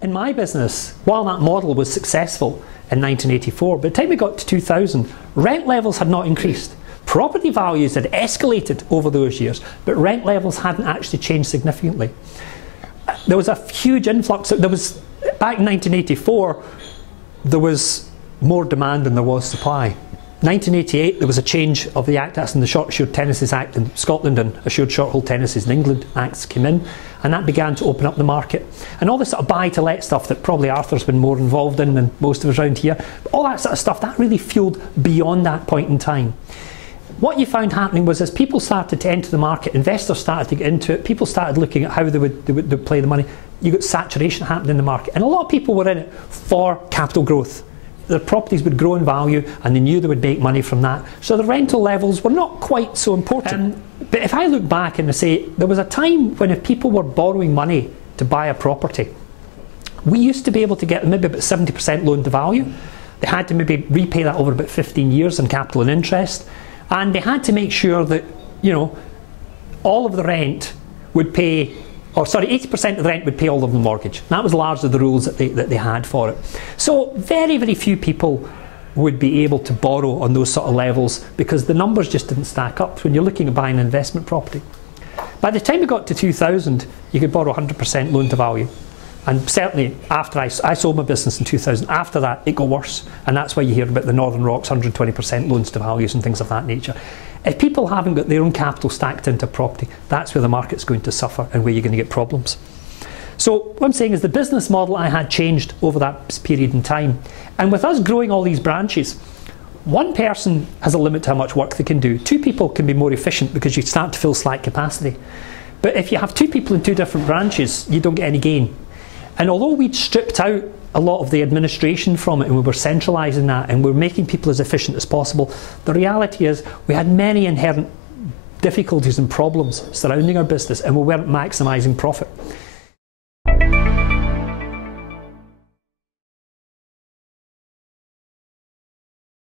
In my business, while that model was successful in 1984, by the time we got to 2000, rent levels had not increased. Property values had escalated over those years, but rent levels hadn't actually changed significantly. There was a huge influx. Back in 1984, there was more demand than there was supply. 1988, there was a change of the Act, that's in the Short Assured Tenancies Act in Scotland, and Assured Short-Hold Tenancies in England Acts came in, and that began to open up the market. And all this sort of buy-to-let stuff that probably Arthur's been more involved in than most of us around here, all that sort of stuff, that really fueled beyond that point in time. What you found happening was as people started to enter the market, investors started to get into it, people started looking at how they would play the money, you got saturation happening in the market. And a lot of people were in it for capital growth. Their properties would grow in value and they knew they would make money from that. So the rental levels were not quite so important. But if I look back and I say, there was a time when if people were borrowing money to buy a property, we used to be able to get maybe about 70% loan to value. They had to maybe repay that over about 15 years in capital and interest. And they had to make sure that, you know, all of the rent would pay, or sorry, 80% of the rent would pay all of the mortgage. That was largely the rules that they had for it. So very, very few people would be able to borrow on those sort of levels because the numbers just didn't stack up when you're looking at buying an investment property. By the time we got to 2000, you could borrow 100% loan to value. And certainly after I sold my business in 2000, after that it got worse. And that's why you hear about the Northern Rocks 120% loans to values and things of that nature. If people haven't got their own capital stacked into property, that's where the market's going to suffer and where you're going to get problems. So what I'm saying is the business model I had changed over that period in time. And with us growing all these branches, one person has a limit to how much work they can do. Two people can be more efficient because you start to fill slack capacity. But if you have two people in two different branches, you don't get any gain. And although we'd stripped out a lot of the administration from it and we were centralising that and we're making people as efficient as possible, the reality is we had many inherent difficulties and problems surrounding our business and we weren't maximising profit.